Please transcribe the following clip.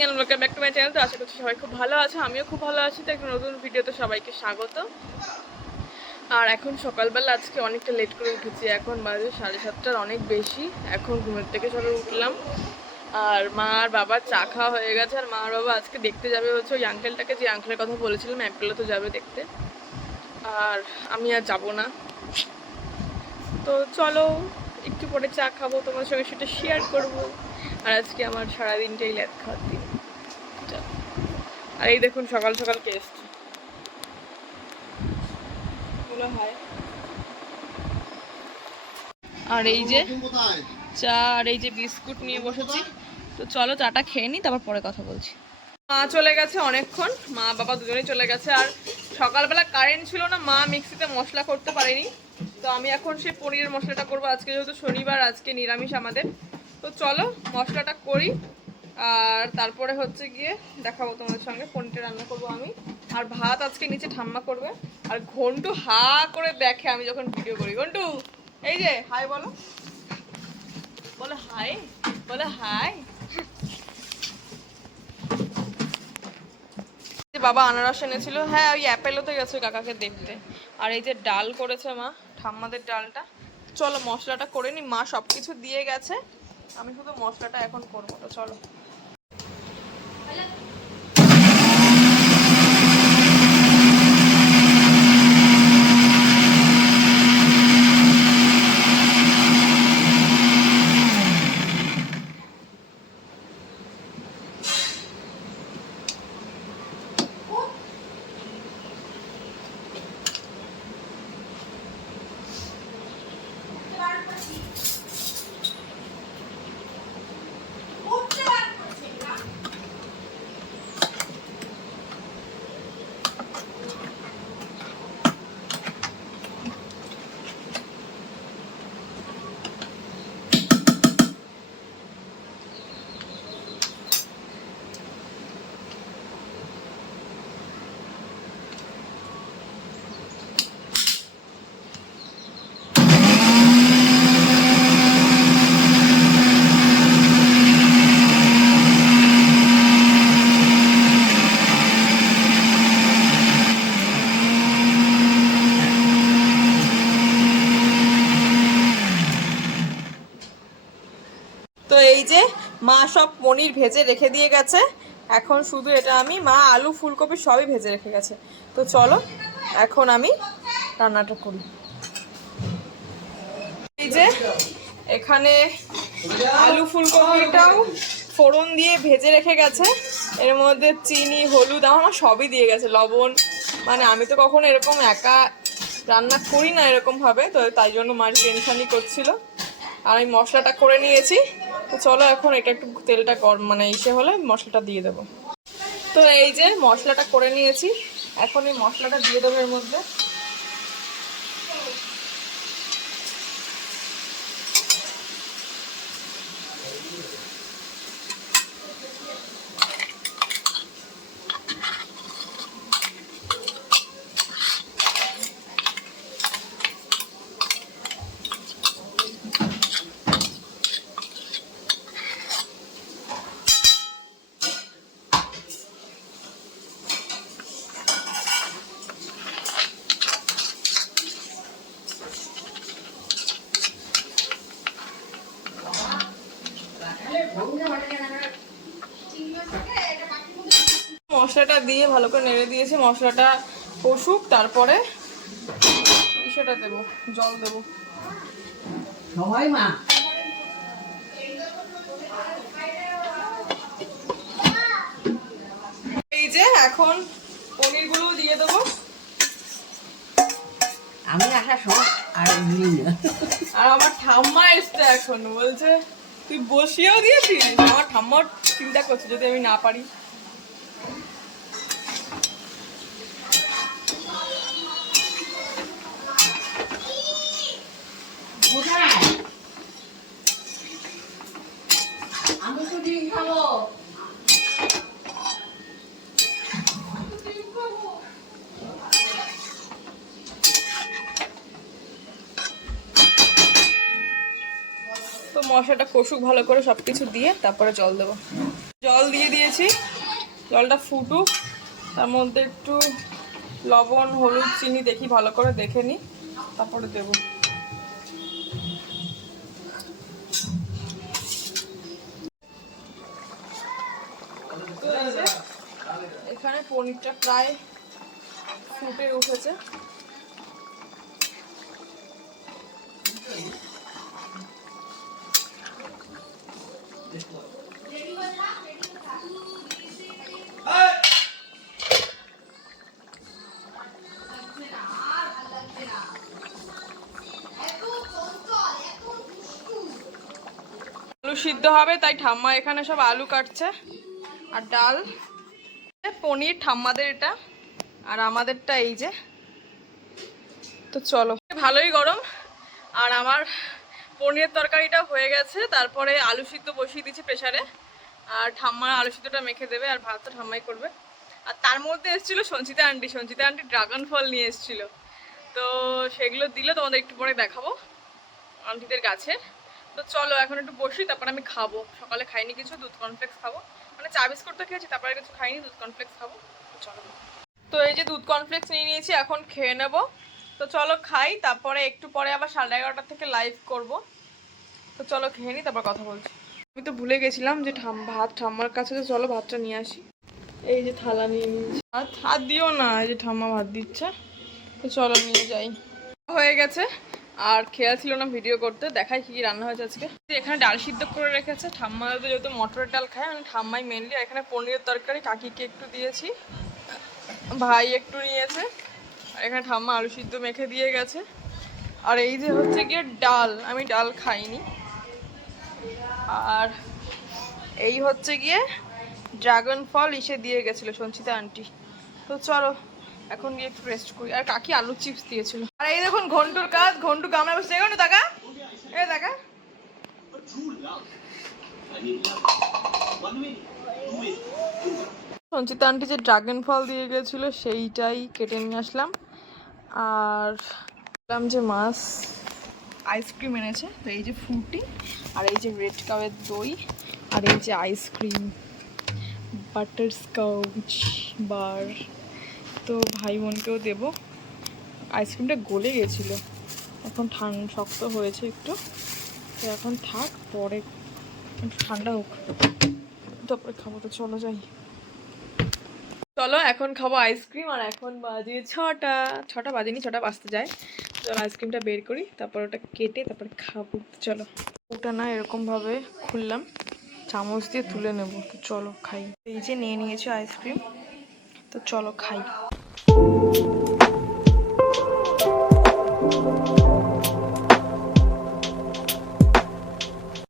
Welcome back to my channel. তো আশা করছি সবাই খুব ভালো আছে, আমিও খুব ভালো আছি। তো একটা নতুন ভিডিওতে সবাইকে স্বাগত। আর এখন সকালবেলা আজকে অনেকটা লেট করে উঠেছি, এখন বাজে 7:30টার অনেক বেশি। এখন ঘুমের থেকে সবে উঠলাম, আর মা আর বাবার চা খাওয়া হয়ে গেছে। আর মা আর বাবা আজকে দেখতে যাবে হচ্ছে ওই আঙ্কেলটাকে, যে আঙ্কেলের কথা বলেছিলাম, অ্যাপেলে তো যাবে দেখতে। আর আমি আর যাবো না। তো চলো একটু পরে চা খাবো, তোমার সঙ্গে সেটা শেয়ার করবো। আর আজকে আমার সারাদিনটাই ল্যাদ খাওয়ার দিন। আর এই দেখুন সকাল সকাল কে এসছে, হয়। আর এই যে চা আর এই যে বিস্কুট নিয়ে বসেছি। তো চলো চাটা খেয়ে নিই, তারপর পরে কথা বলছি। মা চলে গেছে অনেকক্ষণ, মা বাবা দুজনেই চলে গেছে। আর সকালবেলা কারেন্ট ছিল না, মা মিক্সিতে মশলা করতে পারেনি। তো আমি এখন সেই পনিরের মশলাটা করবো। আজকে যেহেতু শনিবার, আজকে নিরামিষ আমাদের। তো চলো মশলাটা করি, আর তারপরে হচ্ছে গিয়ে দেখাবো তোমাদের সঙ্গে। পনিরটা রান্না করবো আমি, আর ভাত আজকে নিচে ঠাম্মা করবে। আর ঘন্টু হা করে দেখে আমি যখন ভিডিও করি। ঘন্টু এই যে হাই বলো, বলে হাই, বলে হাই। বাবা আনারস এনেছিল, হ্যাঁ ওই অ্যাপেলোতে গেছে কাকাকে দেখতে। আর এই যে ডাল করেছে মা, ঠাম্মাদের ডালটা। চলো মশলাটা করে নি, মা সব কিছু দিয়ে গেছে, আমি শুধু মশলাটা এখন করবো। তো চলো। তো এই যে মা সব পনির ভেজে রেখে দিয়ে গেছে, এখন শুধু এটা আমি, মা আলু ফুলকপি সবই ভেজে রেখে গেছে। তো চলো এখন আমি রান্নাটা করি। এই যে এখানে আলু ফুলকপিটাও ফোড়ন দিয়ে ভেজে রেখে গেছে, এর মধ্যে চিনি হলুদ আমার সবই দিয়ে গেছে, লবণ। মানে আমি তো কখনো এরকম একা রান্না করি না এরকম ভাবে, তো তাই জন্য মার টেনশনই করছিল। আর আমি মশলাটা করে নিয়েছি। তো চলো এখন এটা একটু তেলটা মানে ইসে হলে মশলাটা দিয়ে দেবো। তো এই যে মশলাটা করে নিয়েছি, এখন এই মশলাটা দিয়ে দেবো এর মধ্যে। মশলাটা দিয়ে ভালো করে নেড়ে দিয়েছি, মশলাটা কষুক, তারপরে সেটা দেবো, জল দেবো। মা এই যে এখন পনিরগুলো দিয়ে দেবো। আমি আসার সময় আর আমার ঠাম্মা এসছে, এখন বলছে তুই বসিয়েও দিয়েছিস। আমার ঠাম্মার চিন্তা করছে যদি আমি না পারি। আমি তো ডিম খাবো। তো মশলাটা কষুক ভালো করে, সবকিছু দিয়ে তারপরে জল দেবো। জল দিয়ে দিয়েছি, জলটা ফুটুক, তার মধ্যে একটু লবণ হলুদ চিনি দেখি ভালো করে দেখে নিই, তারপরে দেবো। এখানে পনিরটা প্রায় ফুটে উঠেছে। আলু সিদ্ধ হবে তাই ঠাম্মা এখানে সব আলু কাটছে, আর ডাল, পনির ঠাম্মাদের এটা, আর আমাদেরটা এই যে। তো চলো, ভালোই গরম, আর আমার পনিরের তরকারিটা হয়ে গেছে, তারপরে আলু সিদ্ধ বসিয়ে দিচ্ছি প্রেসারে, আর ঠাম্মা আলু সিদ্ধটা মেখে দেবে, আর ভাত তো ঠাম্মাই করবে। আর তার মধ্যে এসেছিলো সঞ্চিতা আন্টি ড্রাগন ফল নিয়ে এসেছিল, তো সেগুলো দিলে তোমাদের একটু পরে দেখাবো আন্টিদের গাছের। তো চলো এখন একটু বসি, তারপর আমি খাবো। সকালে খাইনি কিছু, দুধ কর্নফ্লেক্স খাবো, মানে চা বিস্কুট তো খেয়েছি, তারপরে কিছু খাইনি, দুধ কর্নফ্লেক্স খাবো। চলো, তো এই যে দুধ কর্নফ্লেক্স নিয়ে নিয়েছি, এখন খেয়ে নেবো। তো চলো খাই, তারপরে একটু পরে আবার 11:30 থেকে লাইভ করব। তো চলো খেয়ে নিই, তারপর কথা বলছি। আমি তো ভুলে গেছিলাম যে ভাত ঠাম্মার কাছে, তো চলো ভাতটা নিয়ে আসি। এই যে থালা নিয়ে নিয়েছি, হাত দিও না, এই যে ঠাম্মা ভাত দিচ্ছে, তো চলো নিয়ে যাই। হয়ে গেছে, আর খেয়াল ছিল না ভিডিও করতে, দেখাই কি রান্না হয়েছে আজকে। এখানে ডাল সিদ্ধ করে রেখেছে ঠাম্মা, যেহেতু মটরের ডাল খায়, মানে ঠাম্মাই মেনলি। এখানে পনিরের তরকারি কাকিকে একটু দিয়েছি, ভাই একটু নিয়েছে, আর এখানে ঠাম্মা আলু সিদ্ধ মেখে দিয়ে গেছে। আর এই যে হচ্ছে গিয়ে ডাল, আমি ডাল খাইনি। আর এই হচ্ছে গিয়ে ড্রাগন ফল ইসে দিয়ে গেছিলো সঞ্চিতা আন্টি। তো চলো এখন গিয়ে একটু রেস্ট করি। আর কাকি আলু চিপস দিয়েছিল। আর এই দেখুন ঘন্টুর কাজ, ঘন্টু গামলা বসে দেখুন, দেখা এই দেখা। সঞ্চিতা আন্টি যে ড্রাগন ফল দিয়ে গেছিল সেইটাই কেটে নিয়ে আসলাম। আর বললাম যে মাছ আইসক্রিম এনেছে, তো এই যে ফ্রুটি, আর এই যে রেড কাপের দই, আর এই যে আইসক্রিম বাটারস্কচ বার। তো ভাই বোনকেও দেবো। আইসক্রিমটা গলে গেছিলো, এখন শক্ত হয়েছে একটু, তো এখন থাক, পরে একটু ঠান্ডা হোক তারপরে খাবো। তো চলো যাই, চলো এখন খাবো আইসক্রিম। আর এখন বাজে 6টা বাজেনি, 6টা বাজতে যায়। চলো আইসক্রিমটা বের করি, তারপর ওটা কেটে তারপরে খাবো। চলো, ওটা না এরকমভাবে খুললাম, চামচ দিয়ে তুলে নেব। তো চলো খাই। এই যে নিয়ে নিয়েছি আইসক্রিম, তো চলো খাই।